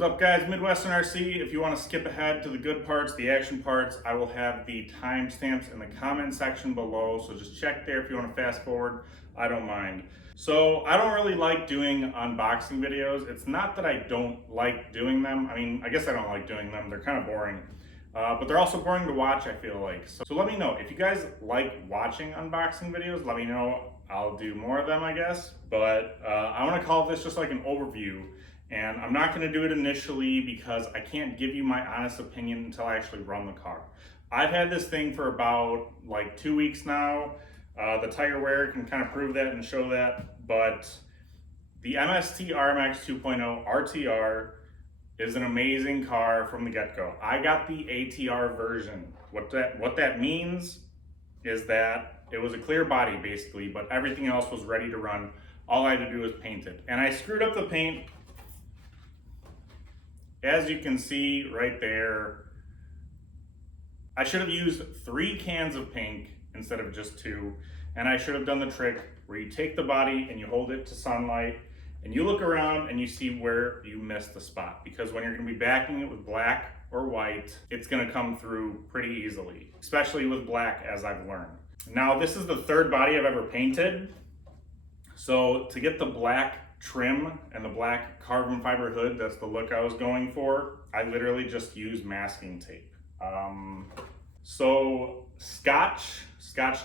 What's up guys, Midwestern RC. If you want to skip ahead to the good parts, the action parts, I will have the timestamps in the comment section below, so just check there if you want to fast forward. I don't mind. So I don't really like doing unboxing videos. It's not that I don't like doing them. I mean, I guess I don't like doing them. They're kind of boring. But they're also boring to watch, I feel like. So let me know. If you guys like watching unboxing videos, let me know. I'll do more of them, I guess. But I want to call this just like an overview. And I'm not going to do it initially because I can't give you my honest opinion until I actually run the car. I've had this thing for about like 2 weeks now. The tire wear can kind of prove that and show that. But the MST RMX 2.0 RTR is an amazing car from the get-go. I got the ATR version. What that means is that it was a clear body basically, but everything else was ready to run. All I had to do was paint it. And I screwed up the paint. As you can see right there, I should have used 3 cans of paint instead of just 2. And I should have done the trick where you take the body and you hold it to sunlight and you look around and you see where you missed the spot. Because when you're gonna be backing it with black or white, it's gonna come through pretty easily, especially with black, as I've learned. Now, this is the 3rd body I've ever painted. So to get the black trim and the black carbon fiber hood, that's the look I was going for, I literally just used masking tape. So Scotch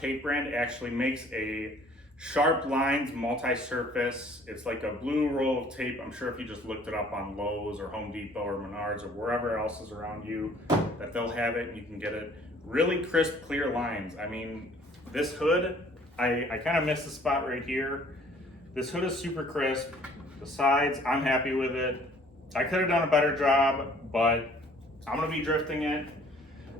tape brand actually makes a sharp lines multi-surface. It's like a blue roll of tape. I'm sure if you just looked it up on Lowe's or Home Depot or Menards or wherever else is around you, that they'll have it and you can get it. Really crisp, clear lines. I mean, this hood, I kind of missed the spot right here. This hood is super crisp. The sides, I'm happy with it. I could have done a better job, but I'm gonna be drifting it.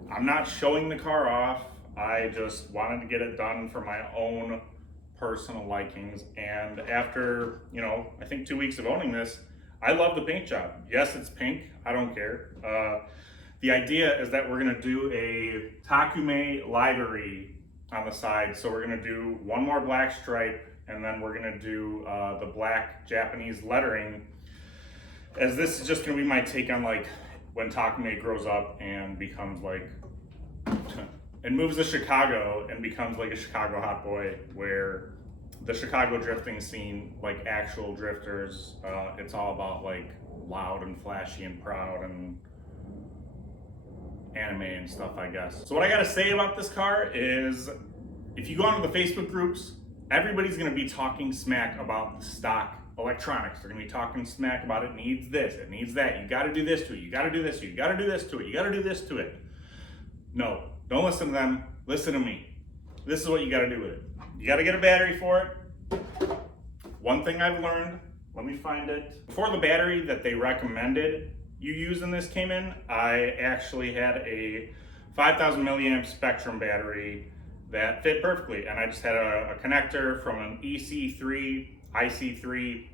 I'm not showing the car off. I just wanted to get it done for my own personal likings. And after, I think 2 weeks of owning this, I love the paint job. Yes, it's pink, I don't care. The idea is that we're gonna do a Takume livery on the side. So we're gonna do one more black stripe, and then we're gonna do the black Japanese lettering, as this is just gonna be my take on like when Takume grows up and becomes like, and moves to Chicago and becomes like a Chicago hot boy, where the Chicago drifting scene, like actual drifters, it's all about like loud and flashy and proud and anime and stuff, I guess. So what I gotta say about this car is, if you go onto the Facebook groups, everybody's gonna be talking smack about the stock electronics. They're gonna be talking smack about it needs this, it needs that, you gotta do this to it, you gotta do this, you gotta do this to it, you gotta do this to it. No, don't listen to them, listen to me. This is what you gotta do with it. You gotta get a battery for it. One thing I've learned, let me find it. Before the battery that they recommended you use in this came in, I actually had a 5,000 milliamp Spectrum battery that fit perfectly, and I just had a connector from an EC3, IC3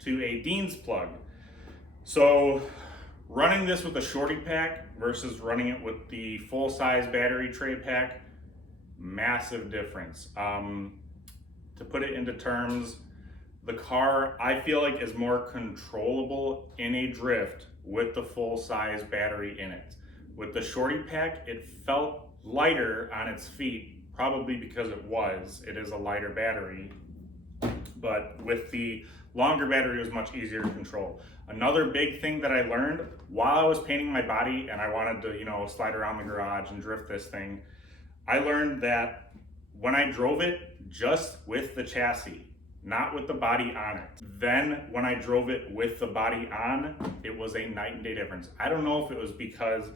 to a Dean's plug. So running this with a shorty pack versus running it with the full-size battery tray pack, massive difference. To put it into terms, the car, I feel like, is more controllable in a drift with the full-size battery in it. With the shorty pack, it felt lighter on its feet, probably because it is a lighter battery, but with the longer battery, it was much easier to control. Another big thing that I learned while I was painting my body and I wanted to, slide around the garage and drift this thing, I learned that when I drove it just with the chassis, not with the body on it, then when I drove it with the body on, it was a night and day difference. I don't know if it was because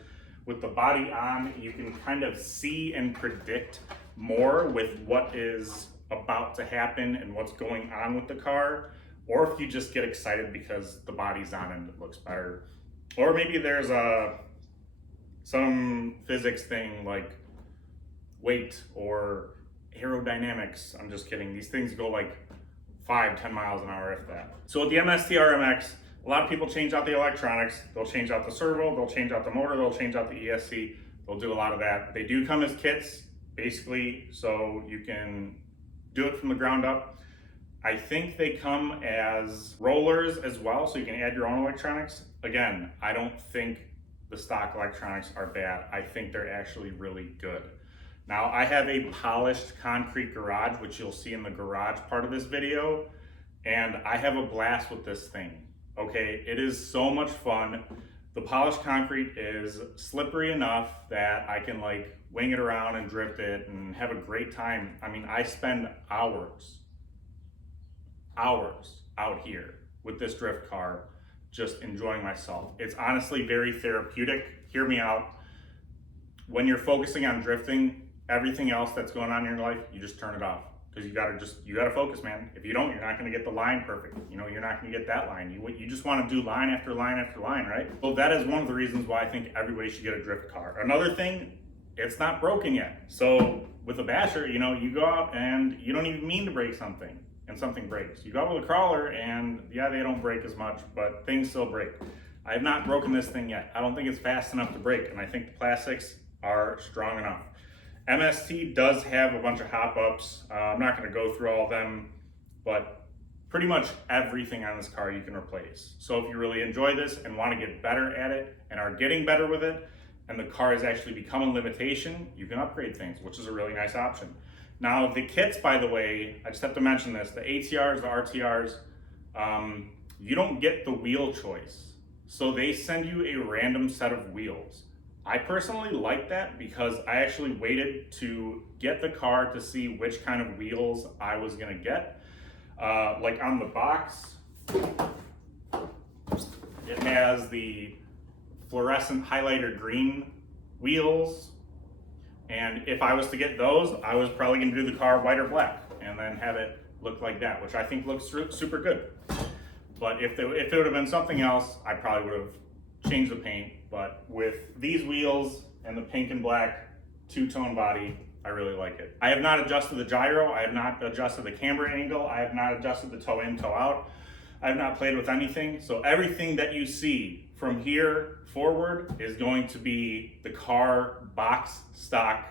with the body on, you can kind of see and predict more with what is about to happen and what's going on with the car, or if you just get excited because the body's on and it looks better. Or maybe there's some physics thing like weight or aerodynamics. I'm just kidding. These things go like 5-10 miles an hour, if that. So with the MST RMX, a lot of people change out the electronics. They'll change out the servo, they'll change out the motor, they'll change out the ESC. They'll do a lot of that. They do come as kits, basically, so you can do it from the ground up. I think they come as rollers as well, so you can add your own electronics. Again, I don't think the stock electronics are bad. I think they're actually really good. Now, I have a polished concrete garage, which you'll see in the garage part of this video, and I have a blast with this thing. Okay, it is so much fun. The polished concrete is slippery enough that I can like wing it around and drift it and have a great time. I mean, I spend hours out here with this drift car just enjoying myself. It's honestly very therapeutic. Hear me out. When you're focusing on drifting, everything else that's going on in your life, you just turn it off. Because you gotta focus, man. If you don't, you're not gonna get the line perfect. You know, you're not gonna get that line. You just wanna do line after line after line, right? Well, that is one of the reasons why I think everybody should get a drift car. Another thing, it's not broken yet. So with a basher, you know, you go out and you don't even mean to break something and something breaks. You go out with a crawler and yeah, they don't break as much, but things still break. I have not broken this thing yet. I don't think it's fast enough to break, and I think the plastics are strong enough. MST does have a bunch of hop-ups. I'm not gonna go through all of them, but pretty much everything on this car you can replace. So if you really enjoy this and wanna get better at it and are getting better with it, and the car has actually become a limitation, you can upgrade things, which is a really nice option. Now the kits, by the way, I just have to mention this, the ATRs, the RTRs, you don't get the wheel choice. So they send you a random set of wheels. I personally like that because I actually waited to get the car to see which kind of wheels I was gonna get. Like on the box, it has the fluorescent highlighter green wheels. And if I was to get those, I was probably gonna do the car white or black and then have it look like that, which I think looks super good. But if it would have been something else, I probably would have changed the paint. But with these wheels and the pink and black two-tone body, I really like it. I have not adjusted the gyro. I have not adjusted the camber angle. I have not adjusted the toe in, toe out. I have not played with anything. So everything that you see from here forward is going to be the car box stock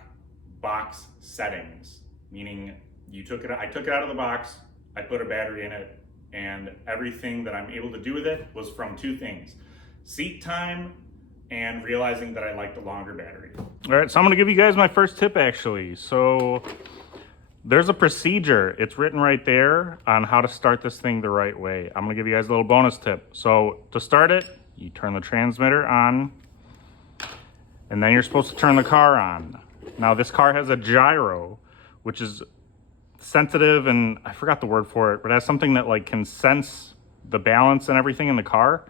box settings. Meaning I took it out of the box, I put a battery in it, and everything that I'm able to do with it was from two things: seat time and realizing that I like the longer battery. All right, so I'm gonna give you guys my first tip actually. So there's a procedure, it's written right there on how to start this thing the right way. I'm gonna give you guys a little bonus tip. So to start it, you turn the transmitter on, and then you're supposed to turn the car on. Now this car has a gyro, which is sensitive, and I forgot the word for it, but it has something that like can sense the balance and everything in the car.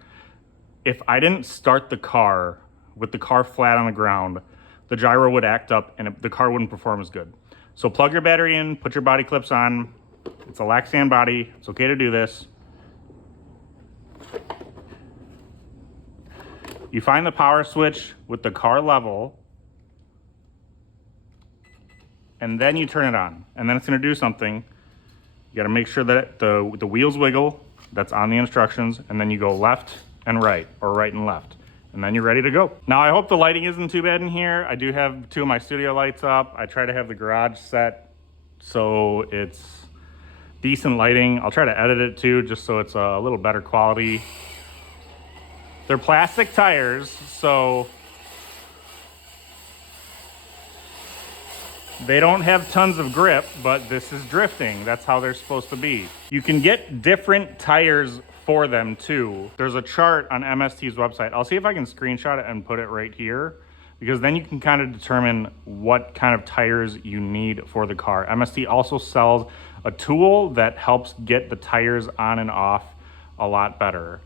If I didn't start the car with the car flat on the ground, the gyro would act up and the car wouldn't perform as good. So plug your battery in, put your body clips on. It's a Lexan body, it's okay to do this. You find the power switch with the car level, and then you turn it on, and then it's gonna do something. You gotta make sure that the wheels wiggle, that's on the instructions, and then you go left and right, or right and left, and then you're ready to go. Now I hope the lighting isn't too bad in here. I do have two of my studio lights up. I try to have the garage set so it's decent lighting. I'll try to edit it too, just so it's a little better quality. They're plastic tires, so they don't have tons of grip, but this is drifting. That's how they're supposed to be. You can get different tires for them too. There's a chart on MST's website. I'll see if I can screenshot it and put it right here, because then you can kind of determine what kind of tires you need for the car. MST also sells a tool that helps get the tires on and off a lot better.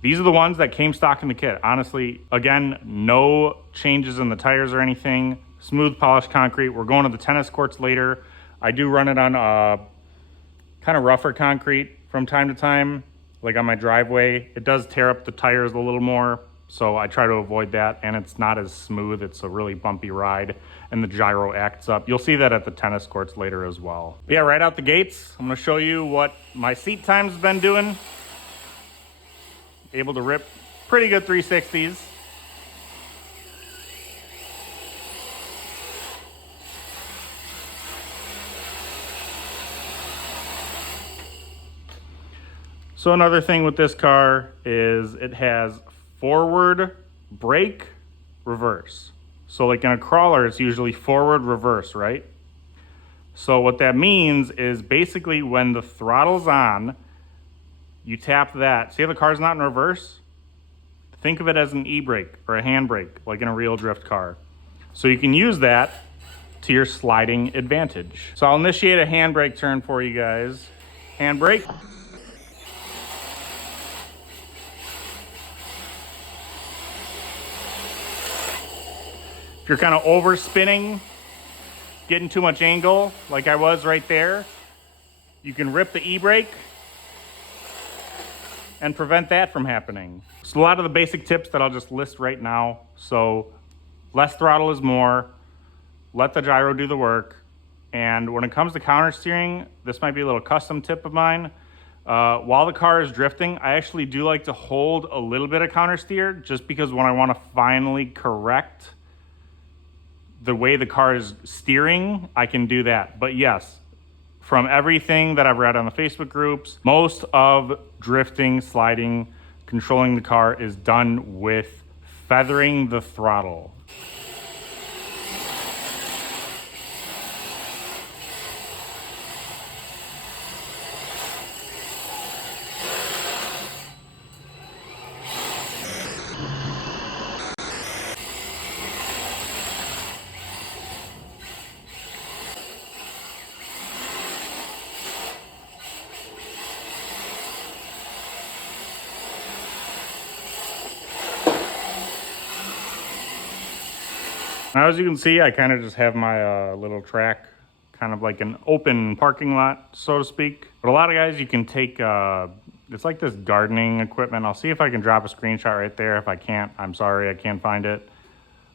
These are the ones that came stock in the kit. Honestly, again, no changes in the tires or anything. Smooth polished concrete. We're going to the tennis courts later. I do run it on kind of rougher concrete from time to time, like on my driveway. It does tear up the tires a little more, so I try to avoid that, and it's not as smooth. It's a really bumpy ride, and the gyro acts up. You'll see that at the tennis courts later as well. But yeah, right out the gates, I'm gonna show you what my seat time's been doing. Able to rip pretty good 360s. So another thing with this car is it has forward, brake, reverse. So like in a crawler, it's usually forward, reverse, right? So what that means is basically when the throttle's on, you tap that. See how the car's not in reverse? Think of it as an e-brake or a handbrake, like in a real drift car. So you can use that to your sliding advantage. So I'll initiate a handbrake turn for you guys. Handbrake. If you're kind of overspinning, getting too much angle, like I was right there, you can rip the e-brake and prevent that from happening. So a lot of the basic tips that I'll just list right now. So less throttle is more, let the gyro do the work. And when it comes to counter steering, this might be a little custom tip of mine. While the car is drifting, I actually do like to hold a little bit of counter steer just because when I want to finally correct the way the car is steering, I can do that. But yes, from everything that I've read on the Facebook groups, most of drifting, sliding, controlling the car is done with feathering the throttle. Now, as you can see, I kind of just have my little track, kind of like an open parking lot, so to speak. But a lot of guys, you can take, it's like this gardening equipment. I'll see if I can drop a screenshot right there. If I can't, I'm sorry, I can't find it.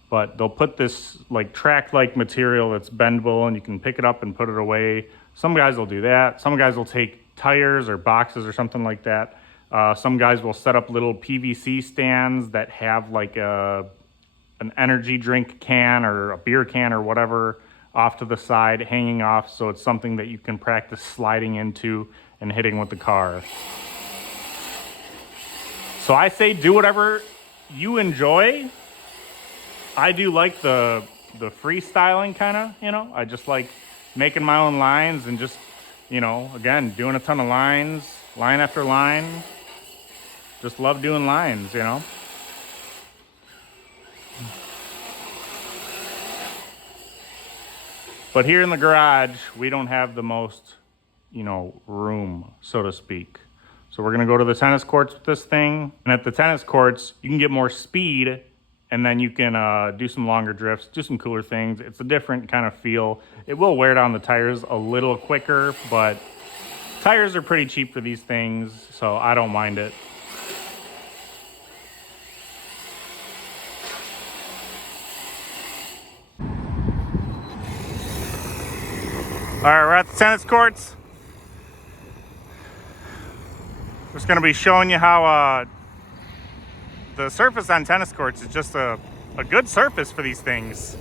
But they'll put this like track-like material that's bendable and you can pick it up and put it away. Some guys will do that. Some guys will take tires or boxes or something like that. Some guys will set up little PVC stands that have like an energy drink can or a beer can or whatever off to the side, hanging off, so it's something that you can practice sliding into and hitting with the car. So I say do whatever you enjoy. I do like the freestyling kind of, you know. I just like making my own lines and just, you know, again, doing a ton of lines, line after line. Just love doing lines, you know. But here in the garage, we don't have the most, you know, room, so to speak. So we're gonna go to the tennis courts with this thing. And at the tennis courts, you can get more speed and then you can do some longer drifts, do some cooler things. It's a different kind of feel. It will wear down the tires a little quicker, but tires are pretty cheap for these things, so I don't mind it. All right, we're at the tennis courts. Just gonna be showing you how the surface on tennis courts is just a good surface for these things.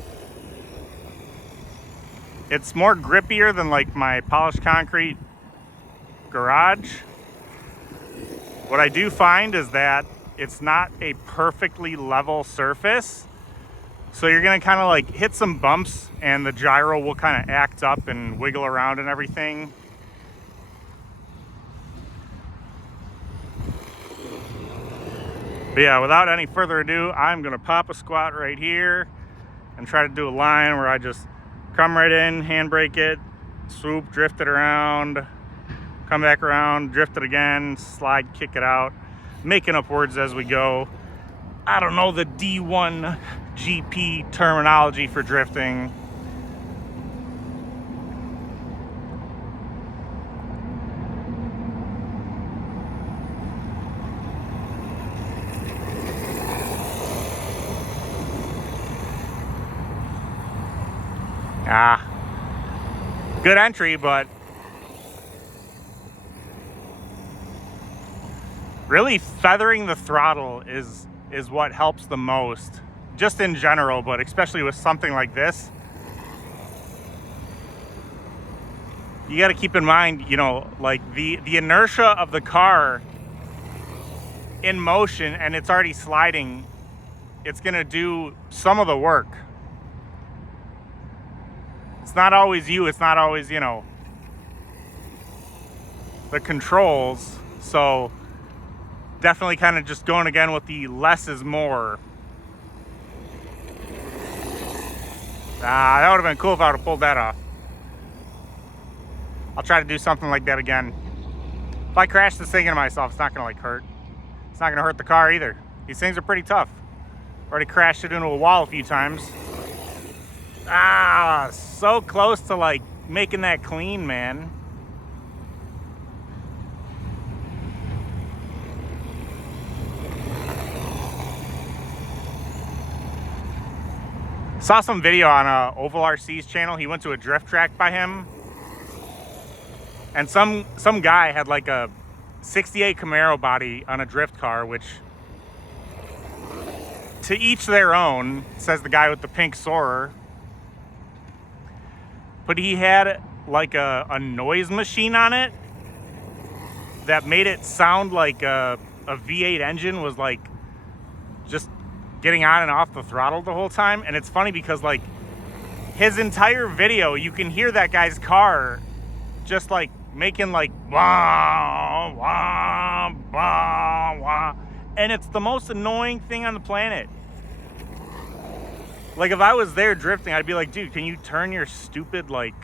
It's more grippier than like my polished concrete garage. What I do find is that it's not a perfectly level surface. So you're gonna kind of like hit some bumps and the gyro will kind of act up and wiggle around and everything. But yeah, without any further ado, I'm gonna pop a squat right here and try to do a line where I just come right in, handbrake it, swoop, drift it around, come back around, drift it again, slide, kick it out, making up words as we go. I don't know the D1 GP terminology for drifting. Good entry, but really feathering the throttle is what helps the most, just in general, but especially with something like this. You got to keep in mind, you know, like the inertia of the car in motion and it's already sliding, it's gonna do some of the work. It's not always you, it's not always, you know, the controls. So definitely kind of just going again with the less is more. That would have been cool if I would have pulled that off. I'll try to do something like that again. If I crash this thing into myself, it's not gonna like hurt. It's not gonna hurt the car either. These things are pretty tough. Already crashed it into a wall a few times. So close to like making that clean, man. Saw some video on Oval RC's channel. He went to a drift track by him, and some guy had like a 68 Camaro body on a drift car, which to each their own, says the guy with the pink Soarer. But he had like a noise machine on it that made it sound like a V8 engine was like just getting on and off the throttle the whole time. And it's funny because like his entire video, you can hear that guy's car just like making like wah, wah, wah, wah. And it's the most annoying thing on the planet. Like if I was there drifting, I'd be like, dude, can you turn your stupid like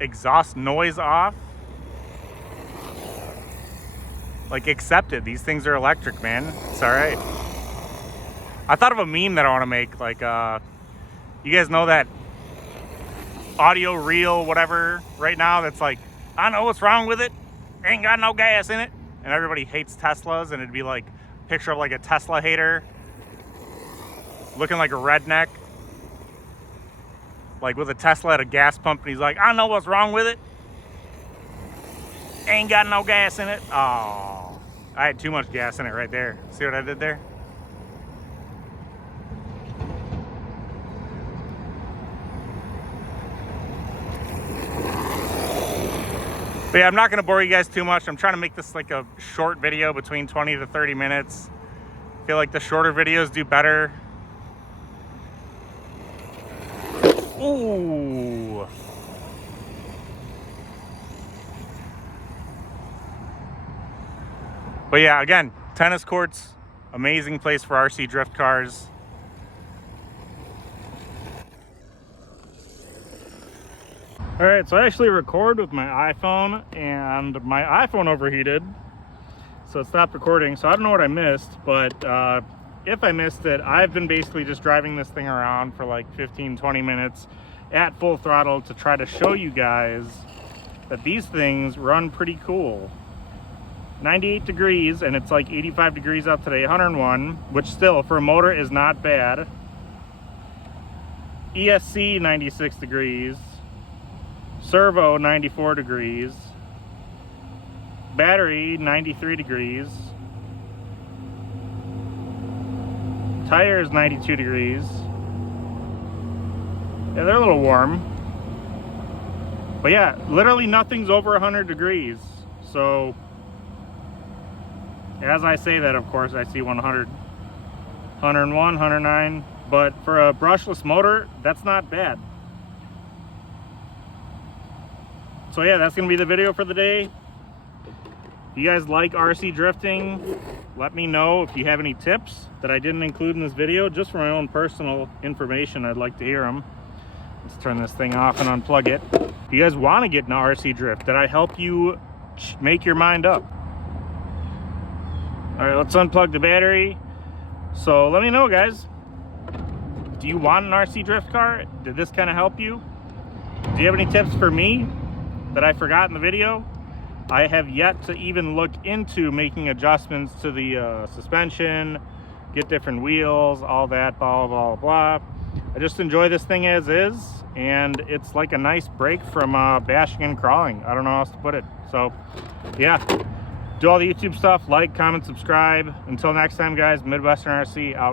exhaust noise off? Like accept it. These things are electric, man. It's all right. I thought of a meme that I want to make. Like, you guys know that audio reel, whatever, right now that's like, I know what's wrong with it. Ain't got no gas in it. And everybody hates Teslas, and it'd be like a picture of like a Tesla hater looking like a redneck, like with a Tesla at a gas pump, and he's like, I know what's wrong with it. Ain't got no gas in it. Oh, I had too much gas in it right there. See what I did there? But yeah, I'm not going to bore you guys too much. I'm trying to make this like a short video between 20 to 30 minutes. I feel like the shorter videos do better. Ooh. But yeah, again, tennis courts, amazing place for RC drift cars. All right, so I actually record with my iPhone, and my iPhone overheated, so it stopped recording. So I don't know what I missed, but if I missed it, I've been basically just driving this thing around for like 15-20 minutes at full throttle to try to show you guys that these things run pretty cool. 98 degrees, and it's like 85 degrees out today, 101, which still for a motor is not bad. ESC 96 degrees. Servo 94 degrees. Battery 93 degrees. Tires 92 degrees. Yeah, they're a little warm. But yeah, literally nothing's over 100 degrees. So as I say that, of course, I see 100, 101, 109. But for a brushless motor, that's not bad. So yeah, that's gonna be the video for the day. If you guys like RC drifting, let me know. If you have any tips that I didn't include in this video, just for my own personal information, I'd like to hear them. Let's turn this thing off and unplug it. If you guys want to get into RC drift, did I help you make your mind up? All right, let's unplug the battery. So let me know, guys. Do you want an RC drift car? Did this kind of help you? Do you have any tips for me that I forgot in the video? I have yet to even look into making adjustments to the suspension, get different wheels, all that, blah, blah, blah, blah. I just enjoy this thing as is, and it's like a nice break from bashing and crawling. I don't know how else to put it. So, yeah. Do all the YouTube stuff, like, comment, subscribe. Until next time, guys, Midwestern RC out.